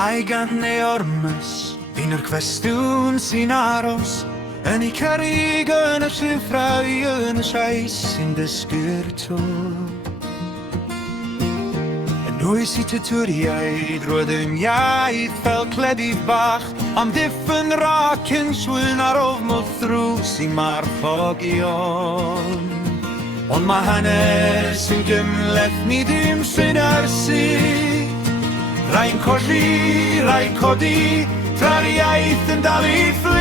Ai gan neu ormys, un o'r cwestiwn sy'n aros yn ei cerig yn y llyfrau yn y siais sy'n dysgu'r tŵr. Yn oes I tuturiaid roedd yn iaith fel cleddyf bach am ddiffyn rac yn swyn ar ofn ddrws I marchogion. Ond mae hanes yn gymleth ni dim sy'n ersi. Rhain colli, rhain codi, tra'r iaith yn dal I fflyd.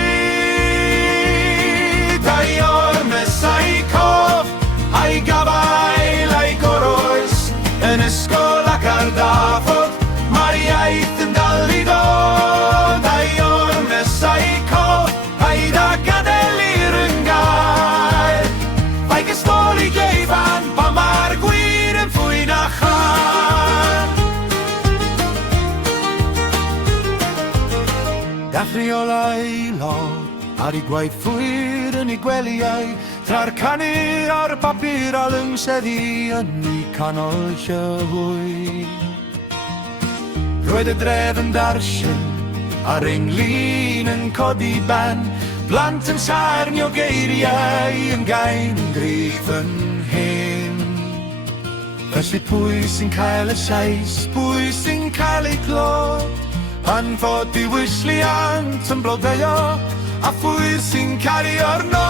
Ai ormes, ai cof, ai gafael, ai goroes, yn ysgol ac ar dafod, mae'r iaith yn dal I ddod. Ai ormes, ai cof, ai da gadael i'r yngael, fai gystoli geifan, pa mae'r gwir yn fwy na chan. Dafriolau lor ar ei gwaith ffwyr yn ei gweliau, tra'r canu ar bapur a lyngseddi yn ei canol llyfwy. Roedd y dref yn darsyn a'r englyn yn codi ben, blant yn sarnio geiriau yn gain grif yn hyn. Felly pwy sy'n cael y siais, pwy sy'n cael ei clod, pan fod diwylliant yn blodeuo, a phwy sy'n cario'r nod.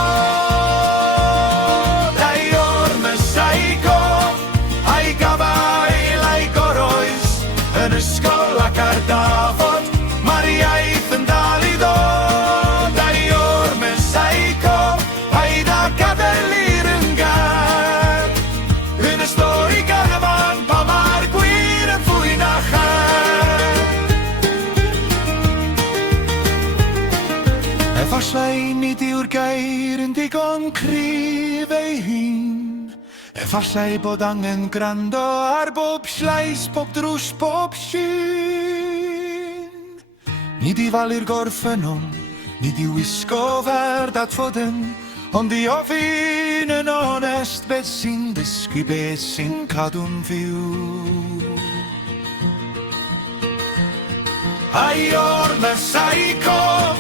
Ai ormes, ai gof, ai gafael, ai goroes, yn ysgol ac ar dafod, mae'r iaith yn dal I ddod. Ai ormes, ai gof, ai da gadael i'r yngael, yn y stori garfan, pa mae'r gwir yn fwy na chan. Efallai nid yw'r gair yn digon cryf ei hun, efallai bod angen gwrando ar bob llais, bob drws, bob llun. Nid I falu'r gorffennol, nid I wisgo fer datfodyn, ond I ofyn yn onest beth sy'n dysgu, beth sy'n cadw'n fyw. Ai ormes, ai cof,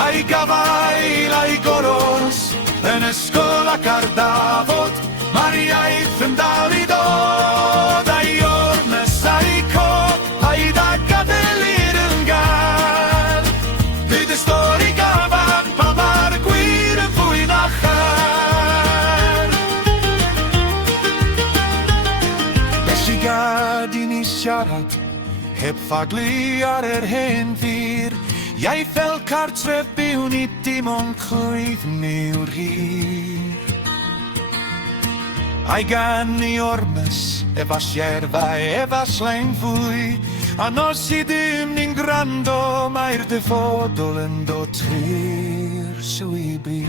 ai gafael, ai goros, yn ysgol ac ar dafod, mae'r iaith yn dal I ddod. Ai ormes, ai cof, ai da gadael i'r yngael, bydd y stori gafan, pa mae'r gwir yn fwy na chan. Felly gad I ni siarad, heb ffaglu ar yr hen ddir, iaith fel cartref byw ni dim ond clwydd niw'r hir. Ai gan I ormes, efallai erfau, efallai'n fwy, a nos I dim ni'n gwrando, mae'r dyfodol yn dod trwy'r swybi.